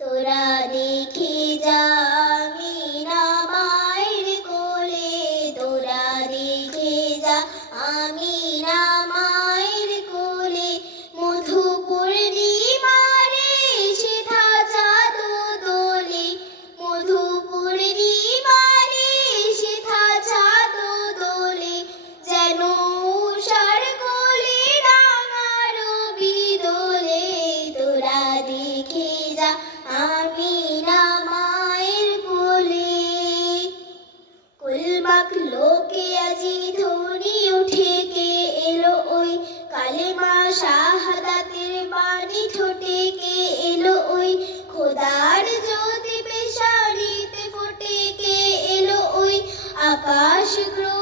তোরা দেখে যা আমিনা মায়ের কোলে, তোরা দেখে যা আমিনা মায়ের কোলে। মধু পূর্ণিমারে সেথা চাঁদ দোলে, মধু পূর্ণিমারে সেথা চাঁদ দোলে। যেন উষার কোলে রাঙা রবি দোলে, তোরা দেখে যা আমিনা মায়ের কোলে। কুল মাখলো কে আজি ধ্বনি উঠে, কে এলো ওই কালেমা শাহাদাতের বাণী ঠোঁটে, কে এলো ওই খোদার জ্যোতি পেশানিতে ফোটে, কে এলো ওই আকাশ গ্রহ